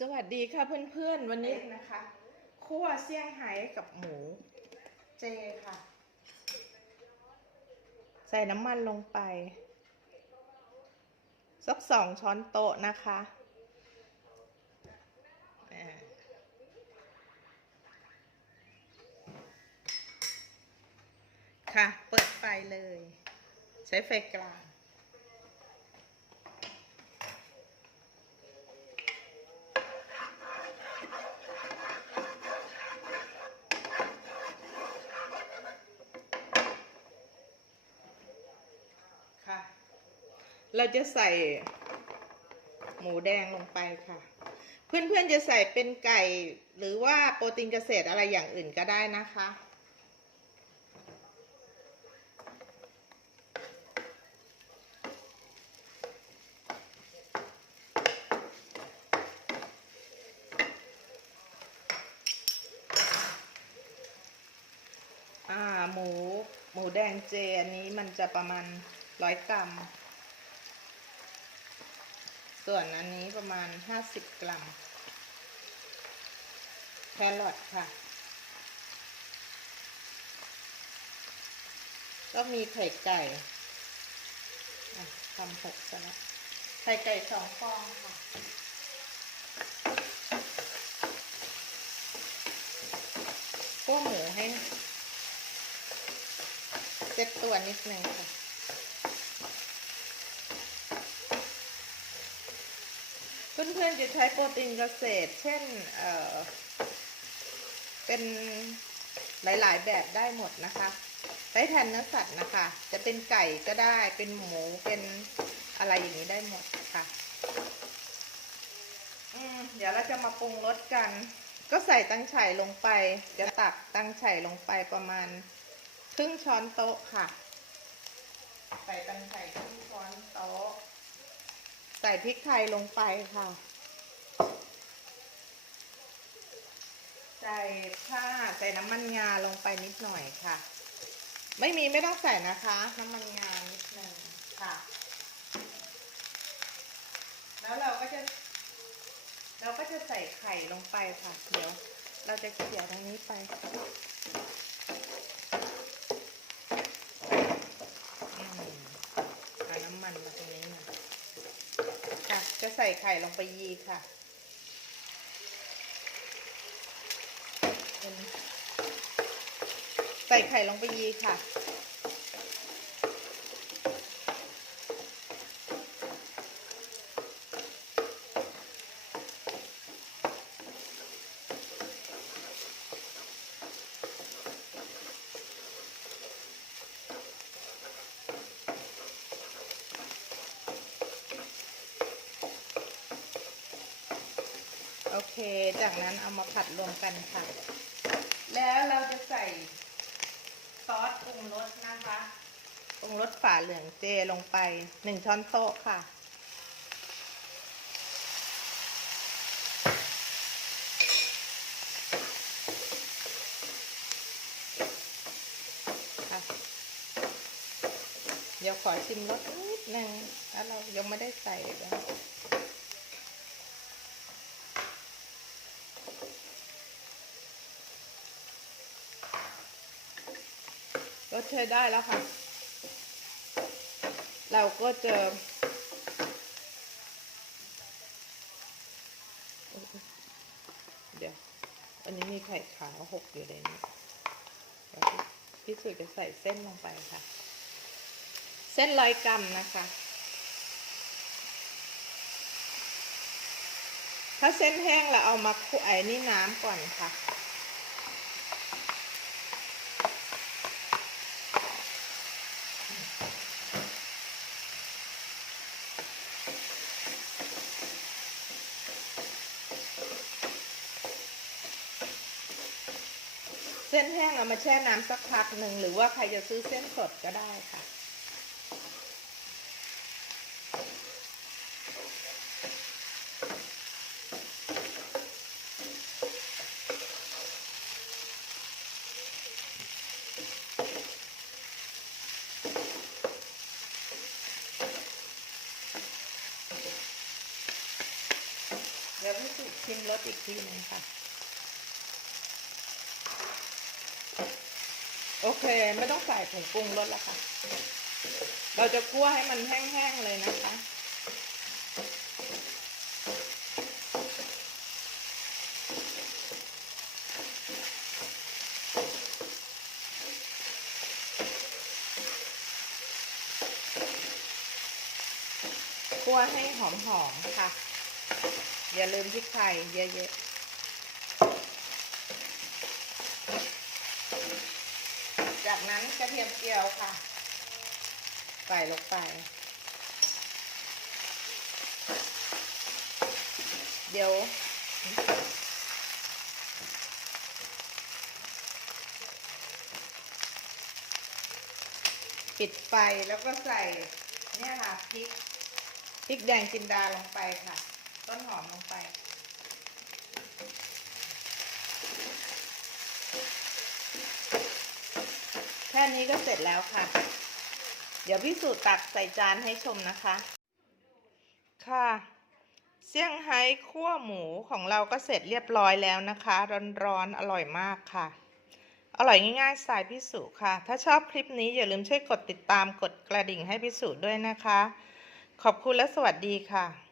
สวัสดีค่ะเพื่อนๆ วันนี้นะคะคั่วเซี่ยงไฮ้กับหมู เจค่ะ ใส่น้ำมันลงไป สักสองช้อนโต๊ะนะคะค่ะ เปิดไฟเลย ใช้ไฟกลาง ค่ะ เราจะใส่หมูแดงลงไปค่ะ เพื่อนๆจะใส่เป็นไก่หรือว่าโปรตีนเกษตรอะไรอย่างอื่นก็ได้นะคะ อ่าหมูหมูแดงเจอันนี้มันจะประมาณร้อยกรัม ส่วนอันนี้ประมาณห้าสิบกรัม แครอทค่ะ ก็มีไข่ไก่ทำหกซะแล้วไข่ไก่สองฟองค่ะพวกหมูให้เซ็ตตัวนิดนึงค่ะ เพื่อนๆจะใช้โปรตีนเกษตร เช่นเเป็นหลายๆแบบได้หมดนะคะใช้แทนเนื้อสัตว์นะคะ จะเป็นไก่ก็ได้เป็นหมูเป็นอะไรอย่างนี้ได้หมดค่ะอืมเดี๋ยวเราจะมาปรุงรสกัน ก็ใส่ตังไฉลงไปจะตักตังไฉลงไปประมาณครึ่งช้อนโต๊ะค่ะ ใส่ตังไข่ครึ่งช้อนโต๊ะ ส่พริกไทยลงไปค่ะ ใส่ผ้าใส่น้ำมันงาลงไปนิดหน่อยค่ะ ไม่มีไม่ต้องใส่นะคะ น้ำมันงานิดหนึ่งค่ะ แล้วเราก็จะ เราก็จะใส่ไข่ลงไปค่ะ เดี๋ยว เราจะเขี่ยทางนี้ไป อืมเอาน้ำมันมาตรงนี้หน่อยค่ะ จะใส่ไข่ลงไปยีค่ะใส่ไข่ลงไปยีค่ะ โอเค จากนั้นเอามาผัดรวมกันค่ะ แล้วเราจะใส่ซอสปรุงรสนะคะปรุงรสฝาเหลืองเจลงไปหนึ่งช้อนโต๊ะค่ะ เดี๋ยวขอชิมรสนิดนึงแล้วเรายังไม่ได้ใส่เลย ก็ใช้ได้แล้วค่ะ เราก็จะเดี๋ยวอันนี้มีไข่ขาวหกอยู่ในนี้พี่สุดจะใส่เส้นลงไปค่ะ เส้นร้อยกรัมนะคะ ถ้าเส้นแห้งเราเอามาคุไอ้นี่น้ำก่อนค่ะ ส้นแห้งเอามาแช่น้ำสักพักหนึ่งหรือว่าใครจะซื้อเส้นสดก็ได้ค่ะ เดี๋ยวพี่สุชิมรสอีกทีหนึงค่ะ โอเค ไม่ต้องใส่ผงปรุงรสแล้วค่ะ เราจะคั่วให้มันแห้งๆเลยนะคะ คั่วให้หอมๆค่ะ อย่าลืมพริกไทยเยอะๆ จาก นั้นกระเทียมเจียวค่ะ ใส่ลงไป เดี๋ยว ปิดไฟแล้วก็ใส่ เนี่ยค่ะพริกพริกแดงจินดาลงไปค่ะ ต้นหอมลงไป ค่นี้ก็เสร็จแล้วค่ะ เดี๋ยวพี่สูตรตักใส่จานให้ชมนะคะ ค่ะเซี่ยงไฮ้คั่วหมูของเราก็เสร็จเรียบร้อยแล้วนะคะ ร้อนๆอร่อยมากค่ะ อร่อยง่ายๆสไตล์พี่สุค่ะ ถ้าชอบคลิปนี้อย่าลืมช่วยกดติดตามกดกระดิ่งให้พี่สุด้วยนะคะ ขอบคุณและสวัสดีค่ะ